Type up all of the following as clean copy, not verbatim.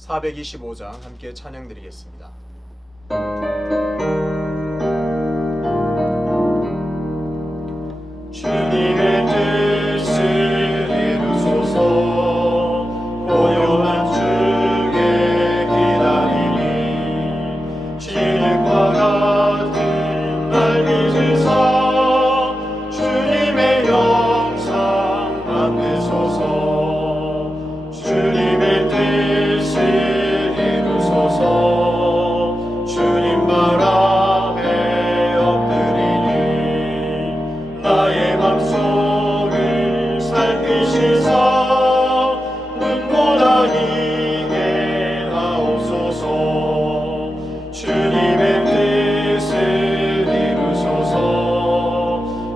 425장 함께 찬양드리겠습니다. 주님의 뜻을 이루소서. 고요한 주의 기다림이 진흙과 같은 날 빚으사 주님의 영상 만드소서. 주님의 뜻을 이루소서. 주님 바람에 엎드리니 나의 맘속을 살피시사 눈보다 이게 하옵소서. 주님의 뜻을 이루소서.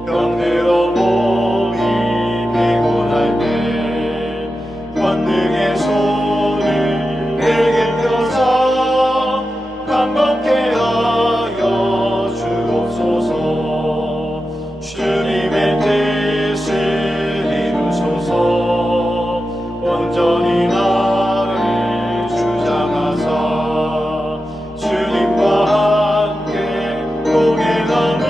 병들어 몸이 피곤할 때 권능의 손을 내게 펴사 감겁게 하여 주옵소서. 주님의 뜻을 이루소서. 온전히 나를 주장하사 주님과 함께 동행함을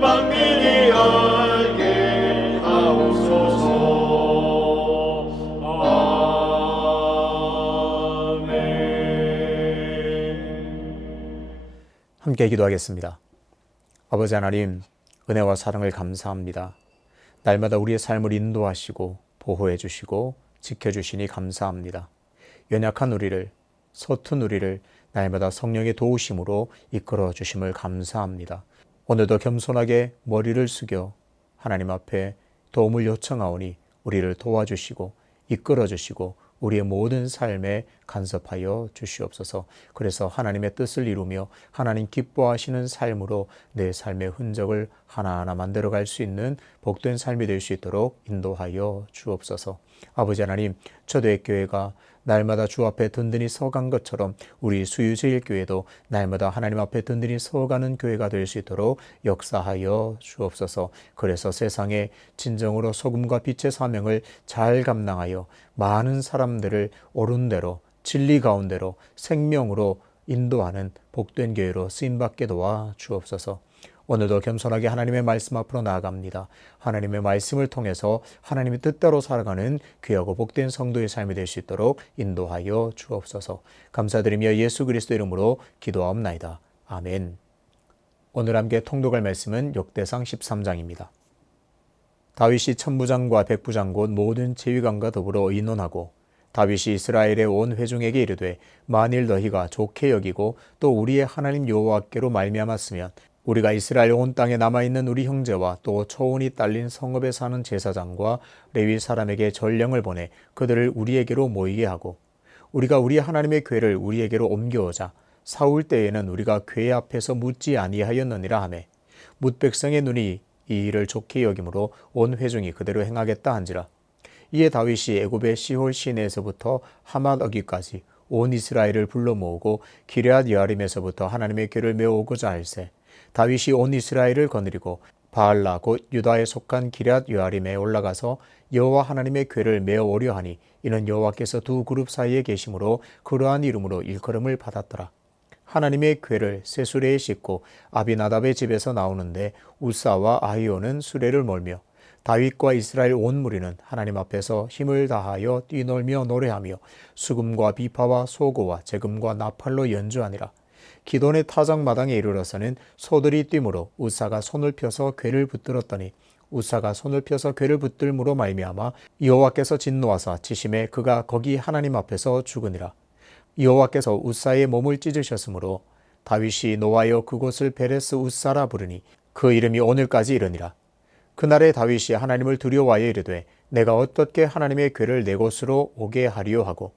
만민이 알게 하옵소서. 함께 기도하겠습니다. 아버지 하나님, 은혜와 사랑을 감사합니다. 날마다 우리의 삶을 인도하시고 보호해 주시고 지켜주시니 감사합니다. 연약한 우리를, 서툰 우리를 날마다 성령의 도우심으로 이끌어 주심을 감사합니다. 오늘도 겸손하게 머리를 숙여 하나님 앞에 도움을 요청하오니 우리를 도와주시고 이끌어 주시고 우리의 모든 삶에 간섭하여 주시옵소서. 그래서 하나님의 뜻을 이루며 하나님 기뻐하시는 삶으로 내 삶의 흔적을 하나하나 만들어갈 수 있는 복된 삶이 될 수 있도록 인도하여 주옵소서. 아버지 하나님, 초대교회가 날마다 주 앞에 든든히 서간 것처럼 우리 수유제일교회도 날마다 하나님 앞에 든든히 서가는 교회가 될 수 있도록 역사하여 주옵소서. 그래서 세상에 진정으로 소금과 빛의 사명을 잘 감당하여 많은 사람들을 옳은 대로 진리 가운데로 생명으로 인도하는 복된 교회로 쓰임받게 도와 주옵소서. 오늘도 겸손하게 하나님의 말씀 앞으로 나아갑니다. 하나님의 말씀을 통해서 하나님의 뜻대로 살아가는 귀하고 복된 성도의 삶이 될 수 있도록 인도하여 주옵소서. 감사드리며 예수 그리스도 이름으로 기도하옵나이다. 아멘. 오늘 함께 통독할 말씀은 역대상 13장입니다. 다윗이 천부장과 백부장 곧 모든 지휘관과 더불어 의논하고 다윗이 이스라엘의 온 회중에게 이르되 만일 너희가 좋게 여기고 또 우리의 하나님 여호와께로 말미암았으면 우리가 이스라엘 온 땅에 남아있는 우리 형제와 또 초원이 딸린 성읍에 사는 제사장과 레위 사람에게 전령을 보내 그들을 우리에게로 모이게 하고 우리가 우리 하나님의 궤를 우리에게로 옮겨오자 사울 때에는 우리가 궤 앞에서 묻지 아니하였느니라 하매 뭇 백성의 눈이 이 일을 좋게 여김으로 온 회중이 그대로 행하겠다 한지라. 이에 다윗이 애굽의 시홀 시내에서부터 하맛 어기까지 온 이스라엘을 불러 모으고 기럇 여아림에서부터 하나님의 궤를 메어오고자 할세 다윗이 온 이스라엘을 거느리고 바알라 곧 유다에 속한 기럇 여아림에 올라가서 여호와 하나님의 궤를 메어오려 하니 이는 여호와께서 두 그룹 사이에 계심으로 그러한 이름으로 일컬음을 받았더라. 하나님의 궤를 새 수레에 싣고 아비나답의 집에서 나오는데 우사와 아히오는 수레를 몰며 다윗과 이스라엘 온 무리는 하나님 앞에서 힘을 다하여 뛰놀며 노래하며 수금과 비파와 소고와 제금과 나팔로 연주하니라. 기돈의 타작마당에 이르러서는 소들이 뛰므로 우사가 손을 펴서 궤를 붙들었더니 우사가 손을 펴서 궤를 붙들므로 말미암아 여호와께서 진노하사 치심에 그가 거기 하나님 앞에서 죽으니라. 여호와께서 우사의 몸을 찢으셨으므로 다윗이 노하여 그곳을 베레스 우사라 부르니 그 이름이 오늘까지 이르니라. 그날에 다윗이 하나님을 두려워하여 이르되 내가 어떻게 하나님의 궤를 내 곳으로 오게 하리요 하고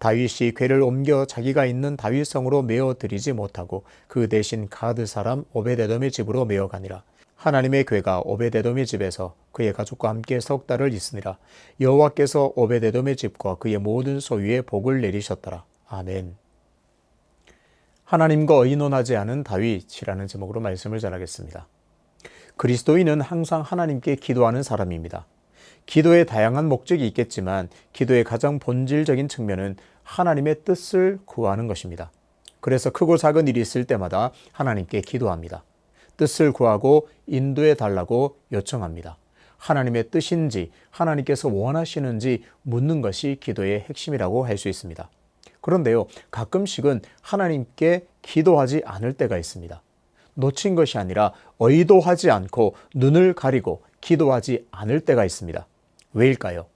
다윗이 궤를 옮겨 자기가 있는 다윗성으로 메어 드리지 못하고 그 대신 가드 사람 오베데돔의 집으로 메어 가니라. 하나님의 궤가 오베데돔의 집에서 그의 가족과 함께 석 달을 있으니라. 여호와께서 오베데돔의 집과 그의 모든 소유에 복을 내리셨더라. 아멘. 하나님과 의논하지 않은 다윗이라는 제목으로 말씀을 전하겠습니다. 그리스도인은 항상 하나님께 기도하는 사람입니다. 기도의 다양한 목적이 있겠지만 기도의 가장 본질적인 측면은 하나님의 뜻을 구하는 것입니다. 그래서 크고 작은 일이 있을 때마다 하나님께 기도합니다. 뜻을 구하고 인도해 달라고 요청합니다. 하나님의 뜻인지 하나님께서 원하시는지 묻는 것이 기도의 핵심이라고 할 수 있습니다. 그런데요, 가끔씩은 하나님께 기도하지 않을 때가 있습니다. 놓친 것이 아니라 의도하지 않고 눈을 가리고 기도하지 않을 때가 있습니다. 왜일까요?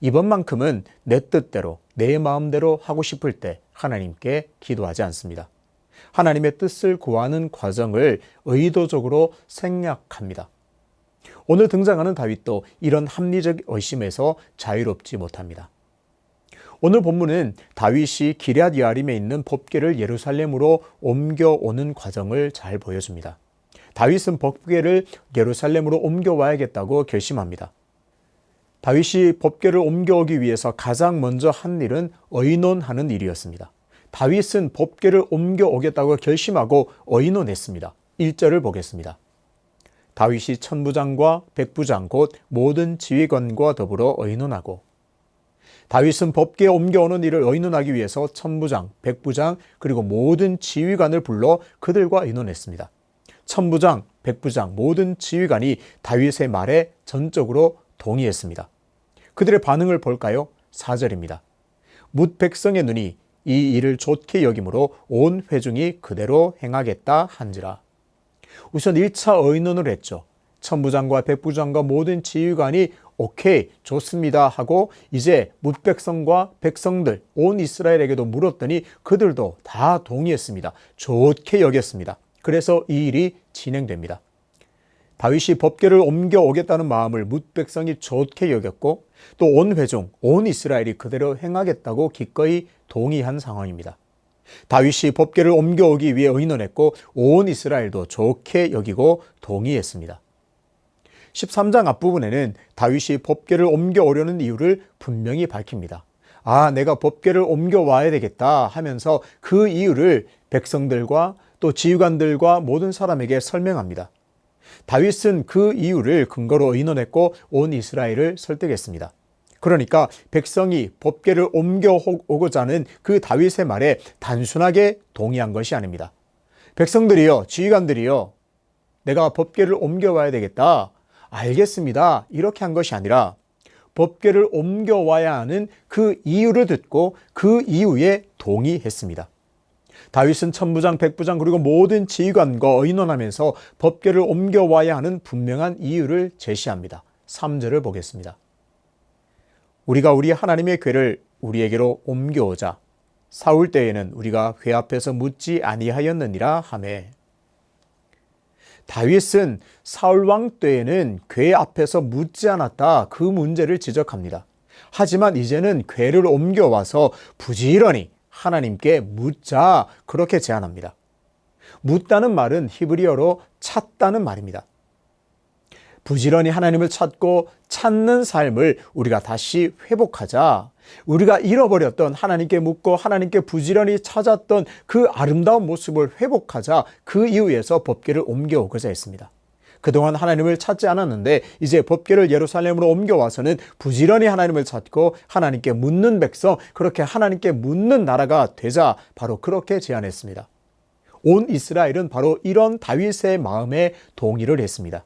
이번만큼은 내 뜻대로 내 마음대로 하고 싶을 때 하나님께 기도하지 않습니다. 하나님의 뜻을 구하는 과정을 의도적으로 생략합니다. 오늘 등장하는 다윗도 이런 합리적 의심에서 자유롭지 못합니다. 오늘 본문은 다윗이 기럇 여아림에 있는 법궤를 예루살렘으로 옮겨오는 과정을 잘 보여줍니다. 다윗은 법궤를 예루살렘으로 옮겨와야겠다고 결심합니다. 다윗이 법궤를 옮겨오기 위해서 가장 먼저 한 일은 의논하는 일이었습니다. 다윗은 법궤를 옮겨오겠다고 결심하고 의논했습니다. 1절을 보겠습니다. 다윗이 천부장과 백부장 곧 모든 지휘관과 더불어 의논하고, 다윗은 법궤에 옮겨오는 일을 의논하기 위해서 천부장, 백부장 그리고 모든 지휘관을 불러 그들과 의논했습니다. 천부장, 백부장, 모든 지휘관이 다윗의 말에 전적으로 동의했습니다. 그들의 반응을 볼까요? 4절입니다. 뭇 백성의 눈이 이 일을 좋게 여김으로 온 회중이 그대로 행하겠다 한지라. 우선 1차 의논을 했죠. 천부장과 백부장과 모든 지휘관이 오케이, 좋습니다 하고 이제 뭇 백성과 백성들, 온 이스라엘에게도 물었더니 그들도 다 동의했습니다. 좋게 여겼습니다. 그래서 이 일이 진행됩니다. 다윗이 법궤를 옮겨오겠다는 마음을 뭇 백성이 좋게 여겼고 또 온 회중, 온 이스라엘이 그대로 행하겠다고 기꺼이 동의한 상황입니다. 다윗이 법궤를 옮겨오기 위해 의논했고 온 이스라엘도 좋게 여기고 동의했습니다. 13장 앞부분에는 다윗이 법궤를 옮겨오려는 이유를 분명히 밝힙니다. 내가 법궤를 옮겨와야 되겠다 하면서 그 이유를 백성들과 또 지휘관들과 모든 사람에게 설명합니다. 다윗은 그 이유를 근거로 의논했고 온 이스라엘을 설득했습니다. 그러니까 백성이 법궤를 옮겨오고자 하는 그 다윗의 말에 단순하게 동의한 것이 아닙니다. 백성들이요, 지휘관들이요, 내가 법궤를 옮겨와야 되겠다, 알겠습니다, 이렇게 한 것이 아니라 법궤를 옮겨와야 하는 그 이유를 듣고 그 이유에 동의했습니다. 다윗은 천부장, 백부장 그리고 모든 지휘관과 의논하면서 법궤를 옮겨와야 하는 분명한 이유를 제시합니다. 3절을 보겠습니다. 우리가 우리 하나님의 궤를 우리에게로 옮겨오자 사울 때에는 우리가 궤 앞에서 묻지 아니하였느니라 하매. 다윗은 사울 왕 때에는 궤 앞에서 묻지 않았다, 그 문제를 지적합니다. 하지만 이제는 궤를 옮겨와서 부지런히 하나님께 묻자, 그렇게 제안합니다. 묻다는 말은 히브리어로 찾다는 말입니다. 부지런히 하나님을 찾고 찾는 삶을 우리가 다시 회복하자. 우리가 잃어버렸던, 하나님께 묻고 하나님께 부지런히 찾았던 그 아름다운 모습을 회복하자. 그 이유에서 법궤를 옮겨오고자 했습니다. 그동안 하나님을 찾지 않았는데 이제 법궤를 예루살렘으로 옮겨와서는 부지런히 하나님을 찾고 하나님께 묻는 백성, 그렇게 하나님께 묻는 나라가 되자, 바로 그렇게 제안했습니다. 온 이스라엘은 바로 이런 다윗의 마음에 동의를 했습니다.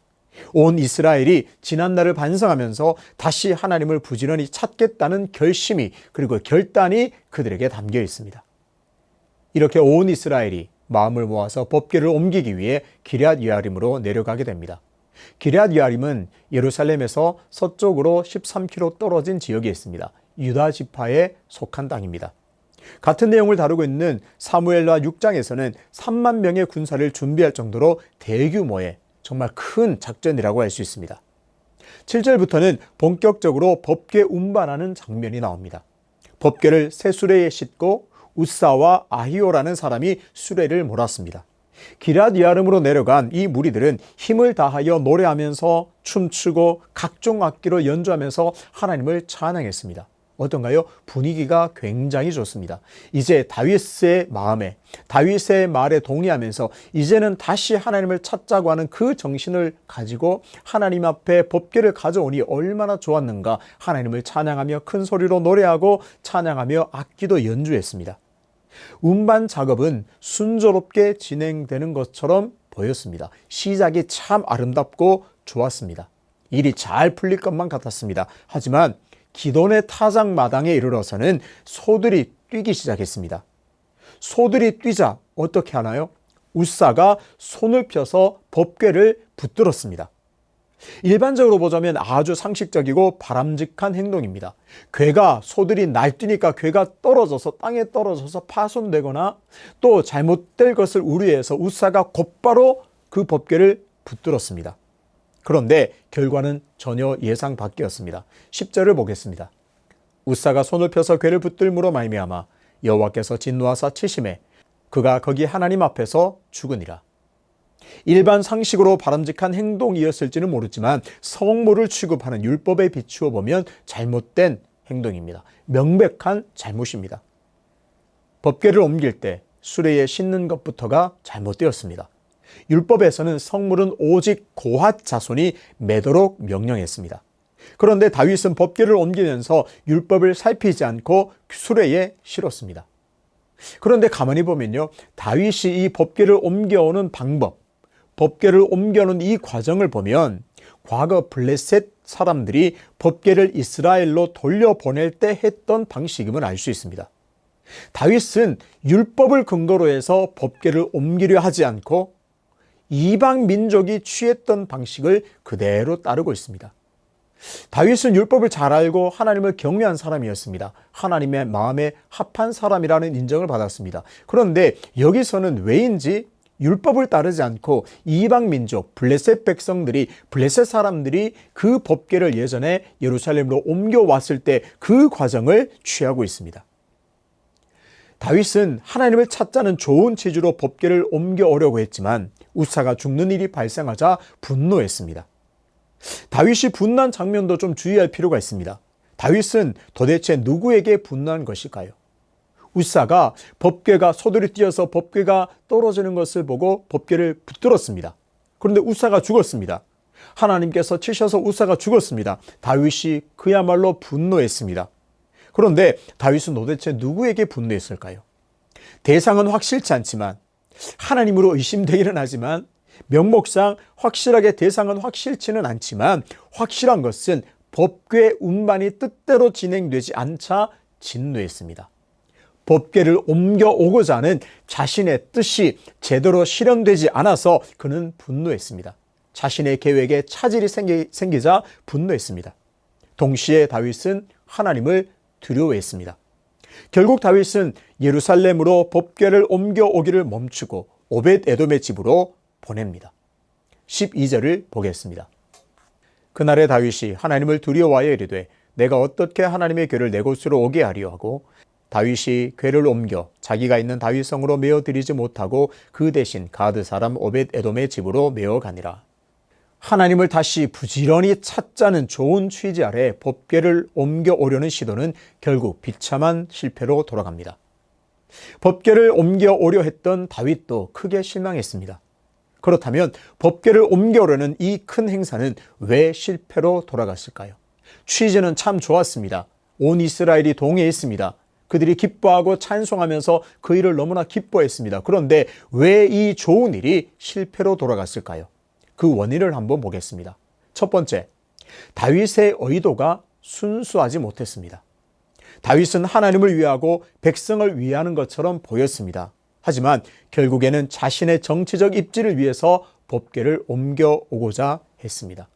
온 이스라엘이 지난날을 반성하면서 다시 하나님을 부지런히 찾겠다는 결심이, 그리고 결단이 그들에게 담겨 있습니다. 이렇게 온 이스라엘이 마음을 모아서 법궤를 옮기기 위해 기럇 여아림으로 내려가게 됩니다. 기럇 여아림은 예루살렘에서 서쪽으로 13km 떨어진 지역에 있습니다. 유다 지파에 속한 땅입니다. 같은 내용을 다루고 있는 사무엘하 6장에서는 3만 명의 군사를 준비할 정도로 대규모의 정말 큰 작전이라고 할 수 있습니다. 7절부터는 본격적으로 법궤 운반하는 장면이 나옵니다. 법궤를 새 수레에 싣고 우사와 아히오라는 사람이 수레를 몰았습니다. 기럇 여아림으로 내려간 이 무리들은 힘을 다하여 노래하면서 춤추고 각종 악기로 연주하면서 하나님을 찬양했습니다. 어떤가요? 분위기가 굉장히 좋습니다. 이제 다윗의 말에 동의하면서 이제는 다시 하나님을 찾자고 하는 그 정신을 가지고 하나님 앞에 법궤를 가져오니 얼마나 좋았는가. 하나님을 찬양하며 큰 소리로 노래하고 찬양하며 악기도 연주했습니다. 운반 작업은 순조롭게 진행되는 것처럼 보였습니다. 시작이 참 아름답고 좋았습니다. 일이 잘 풀릴 것만 같았습니다. 하지만 기돈의 타작 마당에 이르러서는 소들이 뛰기 시작했습니다. 소들이 뛰자 어떻게 하나요? 웃사가 손을 펴서 법궤를 붙들었습니다. 일반적으로 보자면 아주 상식적이고 바람직한 행동입니다. 소들이 날뛰니까 궤가 떨어져서 땅에 떨어져서 파손되거나 또 잘못될 것을 우려해서 웃사가 곧바로 그 법궤를 붙들었습니다. 그런데 결과는 전혀 예상 밖이었습니다. 10절을 보겠습니다. 웃사가 손을 펴서 궤를 붙들므로 말미암아 여호와께서 진노하사 치심에 그가 거기 하나님 앞에서 죽으니라. 일반 상식으로 바람직한 행동이었을지는 모르지만 성물을 취급하는 율법에 비추어 보면 잘못된 행동입니다. 명백한 잘못입니다. 법궤를 옮길 때 수레에 싣는 것부터가 잘못되었습니다. 율법에서는 성물은 오직 고핫 자손이 매도록 명령했습니다. 그런데 다윗은 법궤를 옮기면서 율법을 살피지 않고 수레에 실었습니다. 그런데 가만히 보면요, 다윗이 이 법궤를 옮겨오는 방법, 법궤를 옮겨오는 이 과정을 보면 과거 블레셋 사람들이 법궤를 이스라엘로 돌려보낼 때 했던 방식임을 알 수 있습니다. 다윗은 율법을 근거로 해서 법궤를 옮기려 하지 않고 이방 민족이 취했던 방식을 그대로 따르고 있습니다. 다윗은 율법을 잘 알고 하나님을 경외한 사람이었습니다. 하나님의 마음에 합한 사람이라는 인정을 받았습니다. 그런데 여기서는 왜인지 율법을 따르지 않고 이방 민족, 블레셋 백성들이, 블레셋 사람들이 그 법궤를 예전에 예루살렘으로 옮겨왔을 때 그 과정을 취하고 있습니다. 다윗은 하나님을 찾자는 좋은 취지로 법궤를 옮겨오려고 했지만 웃사가 죽는 일이 발생하자 분노했습니다. 다윗이 분노한 장면도 좀 주의할 필요가 있습니다. 다윗은 도대체 누구에게 분노한 것일까요? 웃사가 소들이 뛰어서 법궤가 떨어지는 것을 보고 법궤를 붙들었습니다. 그런데 웃사가 죽었습니다. 하나님께서 치셔서 웃사가 죽었습니다. 다윗이 그야말로 분노했습니다. 그런데 다윗은 도대체 누구에게 분노했을까요? 대상은 확실치 않지만 하나님으로 의심되기는 하지만 명목상 확실하게 대상은 확실치는 않지만 확실한 것은 법궤 운반이 뜻대로 진행되지 않자 진노했습니다. 법궤를 옮겨오고자 하는 자신의 뜻이 제대로 실현되지 않아서 그는 분노했습니다. 자신의 계획에 차질이 생기자 분노했습니다. 동시에 다윗은 하나님을 두려워했습니다. 결국 다윗은 예루살렘으로 법궤를 옮겨오기를 멈추고 오벳 에돔의 집으로 보냅니다. 12절을 보겠습니다. 그날에 다윗이 하나님을 두려워하여 이르되 내가 어떻게 하나님의 궤를 내 곳으로 오게 하리요 하고 다윗이 궤를 옮겨 자기가 있는 다윗성으로 메어 드리지 못하고 그 대신 가드 사람 오벳 에돔의 집으로 메어 가니라. 하나님을 다시 부지런히 찾자는 좋은 취지 아래 법궤를 옮겨오려는 시도는 결국 비참한 실패로 돌아갑니다. 법궤를 옮겨오려 했던 다윗도 크게 실망했습니다. 그렇다면 법궤를 옮겨오려는 이 큰 행사는 왜 실패로 돌아갔을까요? 취지는 참 좋았습니다. 온 이스라엘이 동의했습니다. 그들이 기뻐하고 찬송하면서 그 일을 너무나 기뻐했습니다. 그런데 왜 이 좋은 일이 실패로 돌아갔을까요? 그 원인을 한번 보겠습니다. 첫 번째, 다윗의 의도가 순수하지 못했습니다. 다윗은 하나님을 위하고 백성을 위하는 것처럼 보였습니다. 하지만 결국에는 자신의 정치적 입지를 위해서 법궤를 옮겨오고자 했습니다.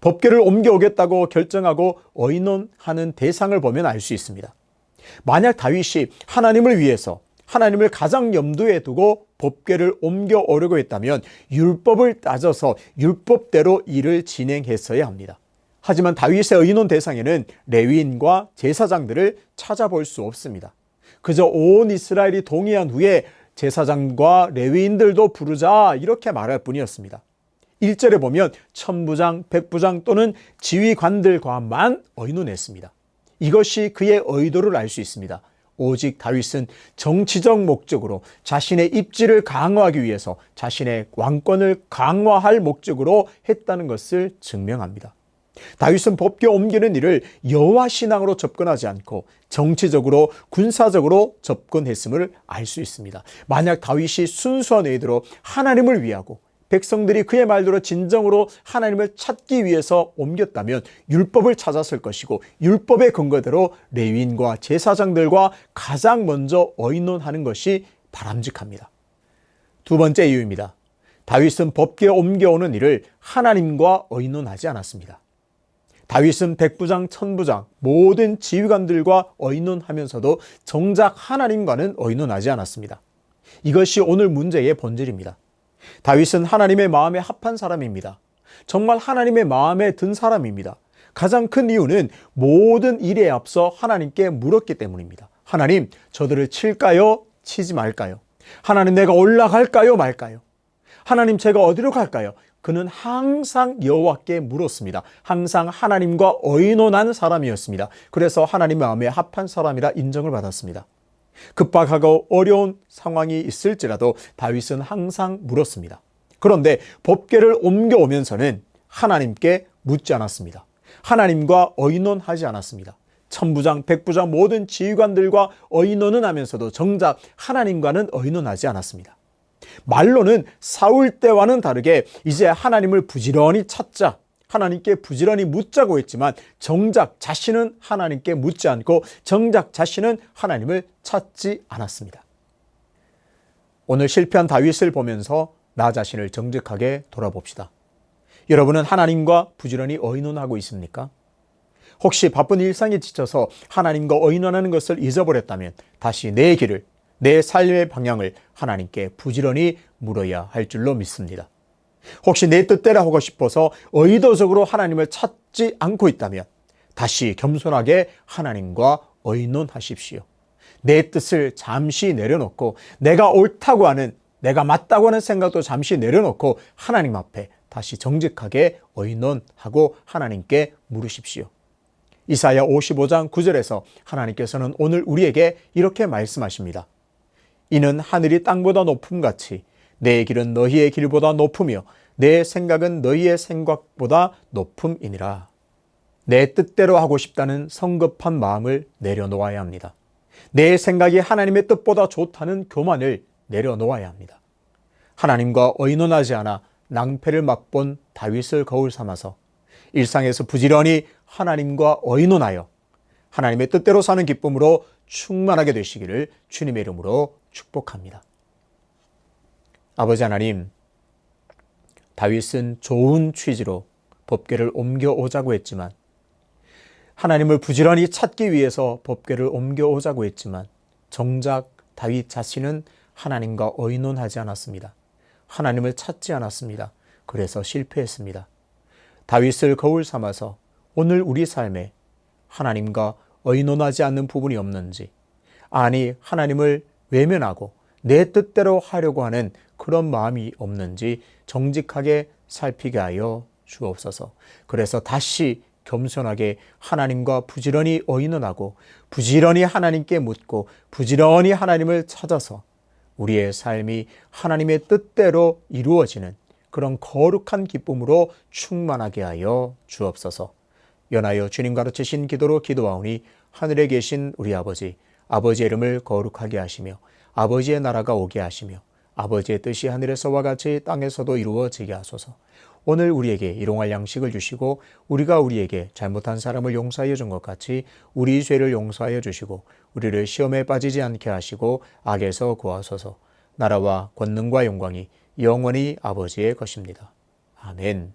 법궤를 옮겨오겠다고 결정하고 의논하는 대상을 보면 알 수 있습니다. 만약 다윗이 하나님을 위해서 하나님을 가장 염두에 두고 법궤를 옮겨오려고 했다면 율법을 따져서 율법대로 일을 진행했어야 합니다. 하지만 다윗의 의논 대상에는 레위인과 제사장들을 찾아볼 수 없습니다. 그저 온 이스라엘이 동의한 후에 제사장과 레위인들도 부르자 이렇게 말할 뿐이었습니다. 1절에 보면 천부장, 백부장 또는 지휘관들과만 의논했습니다. 이것이 그의 의도를 알 수 있습니다. 오직 다윗은 정치적 목적으로 자신의 입지를 강화하기 위해서 자신의 왕권을 강화할 목적으로 했다는 것을 증명합니다. 다윗은 법궤 옮기는 일을 여호와 신앙으로 접근하지 않고 정치적으로 군사적으로 접근했음을 알 수 있습니다. 만약 다윗이 순수한 의도로 하나님을 위하고 백성들이 그의 말대로 진정으로 하나님을 찾기 위해서 옮겼다면 율법을 찾았을 것이고 율법의 근거대로 레위인과 제사장들과 가장 먼저 의논하는 것이 바람직합니다. 두 번째 이유입니다. 다윗은 법궤 옮겨오는 일을 하나님과 의논하지 않았습니다. 다윗은 백부장, 천부장, 모든 지휘관들과 의논하면서도 정작 하나님과는 의논하지 않았습니다. 이것이 오늘 문제의 본질입니다. 다윗은 하나님의 마음에 합한 사람입니다. 정말 하나님의 마음에 든 사람입니다. 가장 큰 이유는 모든 일에 앞서 하나님께 물었기 때문입니다. 하나님, 저들을 칠까요? 치지 말까요? 하나님, 내가 올라갈까요? 말까요? 하나님, 제가 어디로 갈까요? 그는 항상 여호와께 물었습니다. 항상 하나님과 의논한 사람이었습니다. 그래서 하나님 마음에 합한 사람이라 인정을 받았습니다. 급박하고 어려운 상황이 있을지라도 다윗은 항상 물었습니다. 그런데 법궤를 옮겨오면서는 하나님께 묻지 않았습니다. 하나님과 의논하지 않았습니다. 천부장, 백부장 모든 지휘관들과 의논은 하면서도 정작 하나님과는 의논하지 않았습니다. 말로는 사울 때와는 다르게 이제 하나님을 부지런히 찾자, 하나님께 부지런히 묻자고 했지만 정작 자신은 하나님께 묻지 않고 정작 자신은 하나님을 찾지 않았습니다. 오늘 실패한 다윗을 보면서 나 자신을 정직하게 돌아봅시다. 여러분은 하나님과 부지런히 의논하고 있습니까? 혹시 바쁜 일상에 지쳐서 하나님과 의논하는 것을 잊어버렸다면 다시 내 길을, 내 삶의 방향을 하나님께 부지런히 물어야 할 줄로 믿습니다. 혹시 내 뜻대로 하고 싶어서 의도적으로 하나님을 찾지 않고 있다면 다시 겸손하게 하나님과 의논하십시오. 내 뜻을 잠시 내려놓고 내가 옳다고 하는, 내가 맞다고 하는 생각도 잠시 내려놓고 하나님 앞에 다시 정직하게 의논하고 하나님께 물으십시오. 이사야 55장 9절에서 하나님께서는 오늘 우리에게 이렇게 말씀하십니다. 이는 하늘이 땅보다 높음같이 내 길은 너희의 길보다 높으며 내 생각은 너희의 생각보다 높음이니라. 내 뜻대로 하고 싶다는 성급한 마음을 내려놓아야 합니다. 내 생각이 하나님의 뜻보다 좋다는 교만을 내려놓아야 합니다. 하나님과 의논하지 않아 낭패를 맛본 다윗을 거울 삼아서 일상에서 부지런히 하나님과 의논하여 하나님의 뜻대로 사는 기쁨으로 충만하게 되시기를 주님의 이름으로 축복합니다. 아버지 하나님, 다윗은 좋은 취지로 법궤를 옮겨오자고 했지만 하나님을 부지런히 찾기 위해서 법궤를 옮겨오자고 했지만 정작 다윗 자신은 하나님과 의논하지 않았습니다. 하나님을 찾지 않았습니다. 그래서 실패했습니다. 다윗을 거울 삼아서 오늘 우리 삶에 하나님과 의논하지 않는 부분이 없는지, 아니 하나님을 외면하고 내 뜻대로 하려고 하는 그런 마음이 없는지 정직하게 살피게 하여 주옵소서. 그래서 다시 겸손하게 하나님과 부지런히 의논하고 부지런히 하나님께 묻고 부지런히 하나님을 찾아서 우리의 삶이 하나님의 뜻대로 이루어지는 그런 거룩한 기쁨으로 충만하게 하여 주옵소서. 연하여 주님 가르치신 기도로 기도하오니 하늘에 계신 우리 아버지, 아버지의 이름을 거룩하게 하시며 아버지의 나라가 오게 하시며 아버지의 뜻이 하늘에서와 같이 땅에서도 이루어지게 하소서. 오늘 우리에게 일용할 양식을 주시고 우리가 우리에게 잘못한 사람을 용서하여 준 것 같이 우리 죄를 용서하여 주시고 우리를 시험에 빠지지 않게 하시고 악에서 구하소서. 나라와 권능과 영광이 영원히 아버지의 것입니다. 아멘.